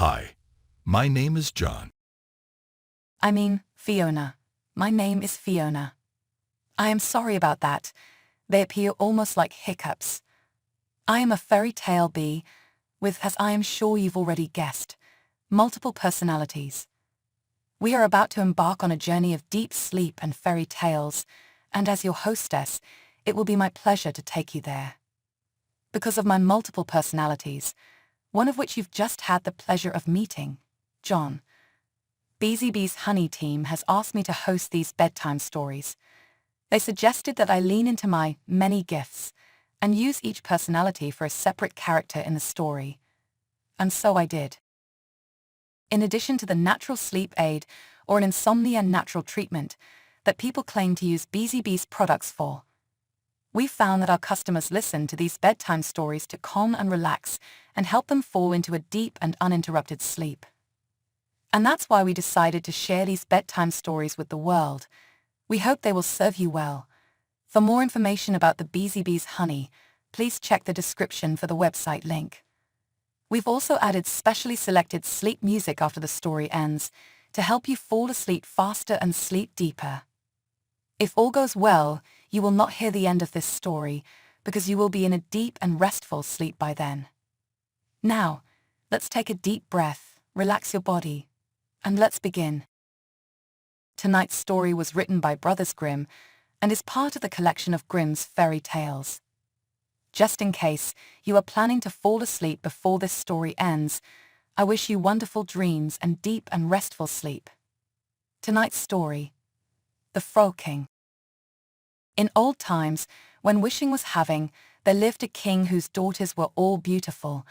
Hi, my name is John. I mean, Fiona. My name is Fiona. I am sorry about that. They appear almost like hiccups. I am a fairy tale bee with, as I am sure you've already guessed, multiple personalities. We are about to embark on a journey of deep sleep and fairy tales, and as your hostess, it will be my pleasure to take you there. Because of my multiple personalities, one of which you've just had the pleasure of meeting, John, Beezy Beez Honey team has asked me to host these bedtime stories. They suggested that I lean into my many gifts and use each personality for a separate character in the story. And so I did. In addition to the natural sleep aid or an insomnia natural treatment that people claim to use Beezy Beez products for, we found that our customers listen to these bedtime stories to calm and relax and help them fall into a deep and uninterrupted sleep. And that's why we decided to share these bedtime stories with the world. We hope they will serve you well. For more information about the Beezy Beez Honey, please check the description for the website link. We've also added specially selected sleep music after the story ends to help you fall asleep faster and sleep deeper. If all goes well, you will not hear the end of this story because you will be in a deep and restful sleep by then. Now, let's take a deep breath, relax your body, and let's begin. Tonight's story was written by Brothers Grimm and is part of the collection of Grimm's fairy tales. Just in case you are planning to fall asleep before this story ends, I wish you wonderful dreams and deep and restful sleep. Tonight's story: The Frog King. In old times, when wishing was having, there lived a king whose daughters were all beautiful,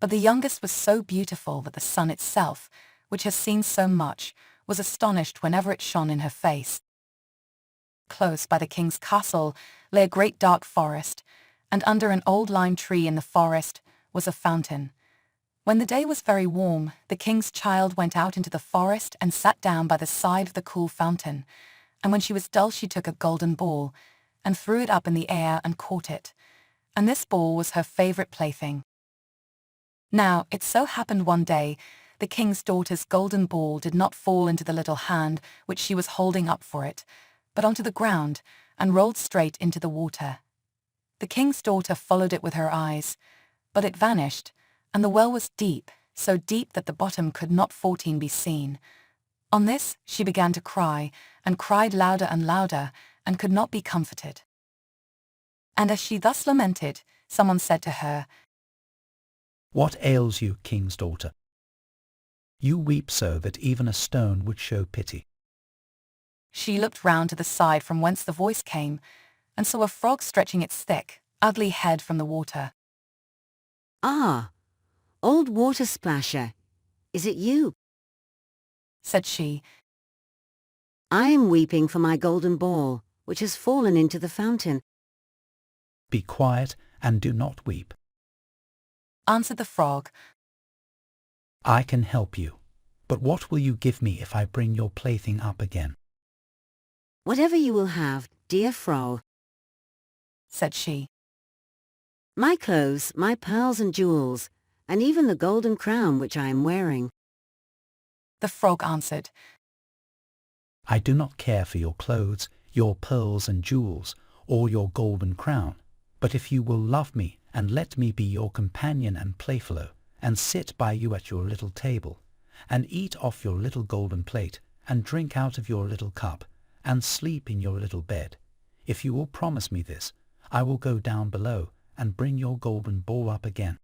but the youngest was so beautiful that the sun itself, which has seen so much, was astonished whenever it shone in her face. Close by the king's castle lay a great dark forest, and under an old lime tree in the forest was a fountain. When the day was very warm, the king's child went out into the forest and sat down by the side of the cool fountain, and when she was dull she took a golden ball and threw it up in the air and caught it, and this ball was her favorite plaything. Now, it so happened one day, the king's daughter's golden ball did not fall into the little hand which she was holding up for it, but onto the ground, and rolled straight into the water. The king's daughter followed it with her eyes, but it vanished, and the well was deep, so deep that the bottom could not 14 be seen. On this, she began to cry, and cried louder and louder, and could not be comforted. And as she thus lamented, someone said to her, "What ails you, king's daughter? You weep so that even a stone would show pity." She looked round to the side from whence the voice came, and saw a frog stretching its thick, ugly head from the water. "Ah, old water splasher, is it you?" Said she. "I am weeping for my golden ball, which has fallen into the fountain." "Be quiet and do not weep. Answered the frog. I can help you, but what will you give me if I bring your plaything up again?" "Whatever you will have, dear frog," Said she. "my clothes, my pearls and jewels, and even the golden crown which I am wearing." The frog answered. "I do not care for your clothes, your pearls and jewels, or your golden crown, but if you will love me and let me be your companion and playfellow, and sit by you at your little table, and eat off your little golden plate, and drink out of your little cup, and sleep in your little bed, if you will promise me this, I will go down below and bring your golden ball up again."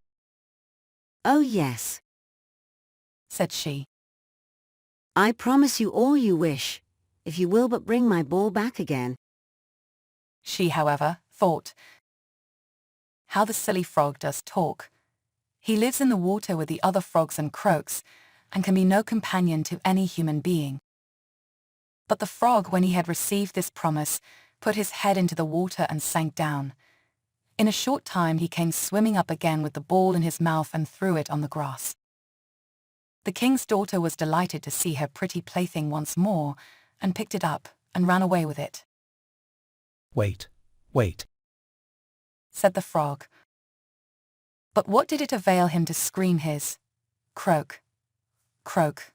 "Oh yes," Said she. "I promise you all you wish, if you will but bring my ball back again." She, however, thought, "How the silly frog does talk. He lives in the water with the other frogs and croaks, and can be no companion to any human being." But the frog, when he had received this promise, put his head into the water and sank down. In a short time he came swimming up again with the ball in his mouth and threw it on the grass. The king's daughter was delighted to see her pretty plaything once more, and picked it up and ran away with it. "Wait, wait," Said the frog. But what did it avail him to scream his, croak, croak.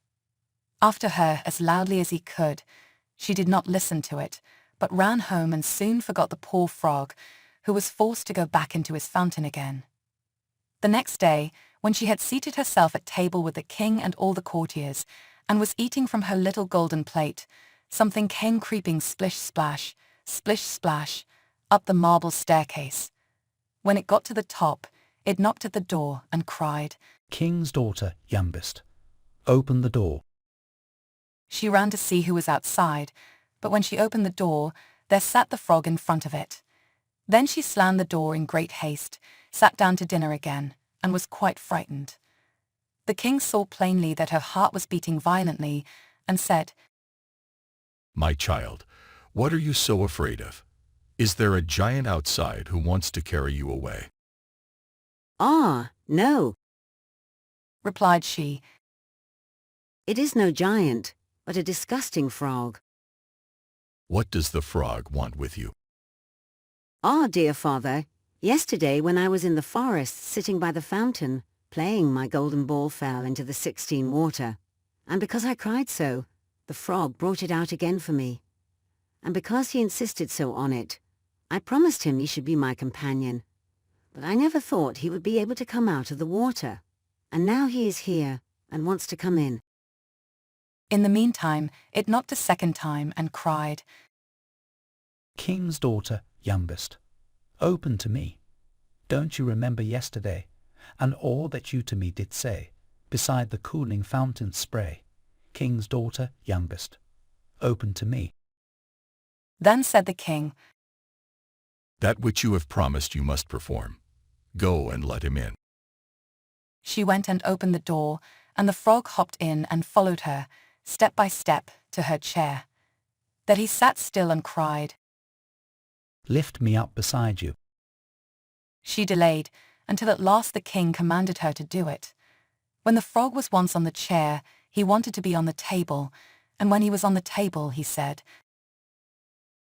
After her as loudly as he could. She did not listen to it, but ran home and soon forgot the poor frog, who was forced to go back into his fountain again. The next day, when she had seated herself at table with the king and all the courtiers, and was eating from her little golden plate, something came creeping splish-splash, splish-splash, up the marble staircase. When it got to the top, it knocked at the door and cried, "King's daughter, youngest, open the door." She ran to see who was outside, but when she opened the door, there sat the frog in front of it. Then she slammed the door in great haste, sat down to dinner again, and was quite frightened. The king saw plainly that her heart was beating violently, and said, My child, what are you so afraid of? Is there a giant outside who wants to carry you away? "Ah, no, replied she, it is no giant, but a disgusting frog." What does the frog want with you? "Ah, dear father, yesterday when I was in the forest sitting by the fountain, playing, my golden ball fell into the 16 water, and because I cried so, the frog brought it out again for me. And because he insisted so on it, I promised him he should be my companion. But I never thought he would be able to come out of the water, and now he is here and wants to come in." In the meantime, it knocked a second time and cried, "King's daughter, youngest, open to me. Don't you remember yesterday, and all that you to me did say, beside the cooling fountain spray? King's daughter, youngest, open to me." Then said the king, That which you have promised you must perform. Go and let him in. She went and opened the door, and the frog hopped in and followed her, step by step, to her chair. Then he sat still and cried. "Lift me up beside you." She delayed, until at last the king commanded her to do it. When the frog was once on the chair, he wanted to be on the table, and when he was on the table, he said,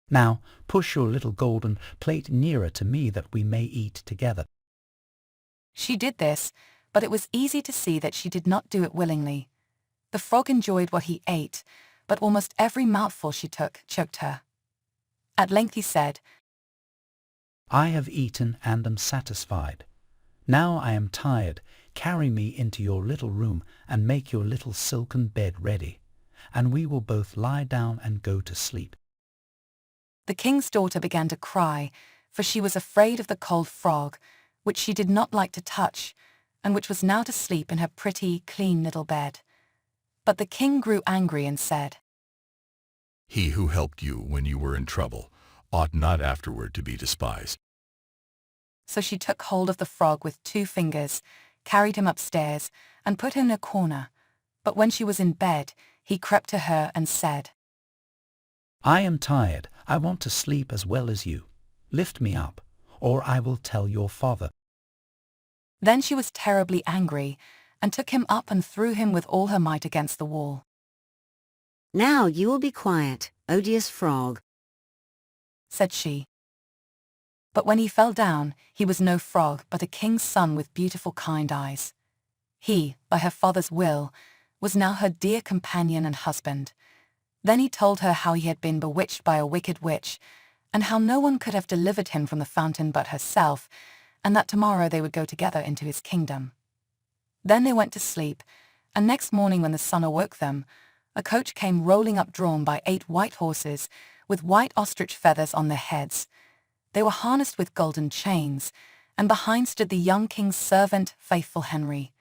"Now push your little golden plate nearer to me that we may eat together." She did this, but it was easy to see that she did not do it willingly. The frog enjoyed what he ate, but almost every mouthful she took choked her. At length he said, "I have eaten and am satisfied. Now I am tired. Carry me into your little room and make your little silken bed ready, and we will both lie down and go to sleep." The king's daughter began to cry, for she was afraid of the cold frog, which she did not like to touch, and which was now to sleep in her pretty, clean little bed. But the king grew angry and said, He who helped you when you were in trouble ought not afterward to be despised. So she took hold of the frog with 2 fingers, carried him upstairs, and put him in a corner. But when she was in bed, he crept to her and said, "I am tired. I want to sleep as well as you. Lift me up, or I will tell your father." Then she was terribly angry, and took him up and threw him with all her might against the wall. "Now you will be quiet, odious frog," said she. But when he fell down, he was no frog, but a king's son with beautiful kind eyes. He, by her father's will, was now her dear companion and husband. Then he told her how he had been bewitched by a wicked witch, and how no one could have delivered him from the fountain but herself, and that tomorrow they would go together into his kingdom. Then they went to sleep, and next morning when the sun awoke them, a coach came rolling up drawn by 8 white horses, with white ostrich feathers on their heads. They were harnessed with golden chains, and behind stood the young king's servant, Faithful Henry.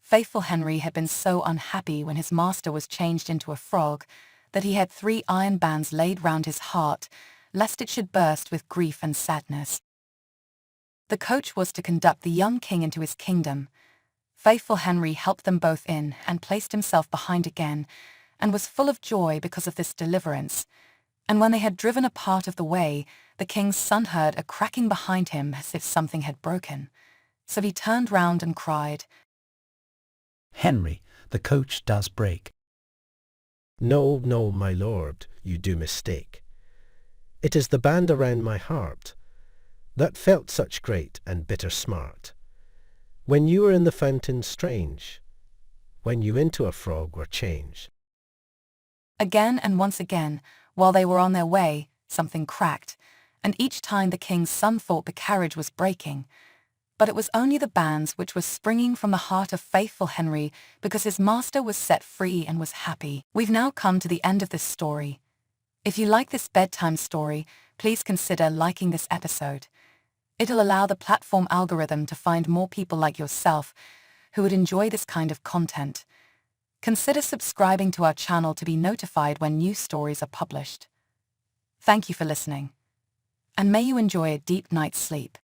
Faithful Henry had been so unhappy when his master was changed into a frog, that he had 3 iron bands laid round his heart, lest it should burst with grief and sadness. The coach was to conduct the young king into his kingdom. Faithful Henry helped them both in, and placed himself behind again, and was full of joy because of this deliverance. And when they had driven a part of the way, the king's son heard a cracking behind him as if something had broken. So he turned round and cried, "Henry, the coach does break." "No, no, my lord, you do mistake. It is the band around my heart that felt such great and bitter smart when you were in the fountain strange. when you into a frog were changed. Again and once again, while they were on their way, something cracked, and each time the king's son thought the carriage was breaking. But it was only the bands which were springing from the heart of faithful Henry because his master was set free and was happy. We've now come to the end of this story. If you like this bedtime story, please consider liking this episode. It'll allow the platform algorithm to find more people like yourself who would enjoy this kind of content. Consider subscribing to our channel to be notified when new stories are published. Thank you for listening, and may you enjoy a deep night's sleep.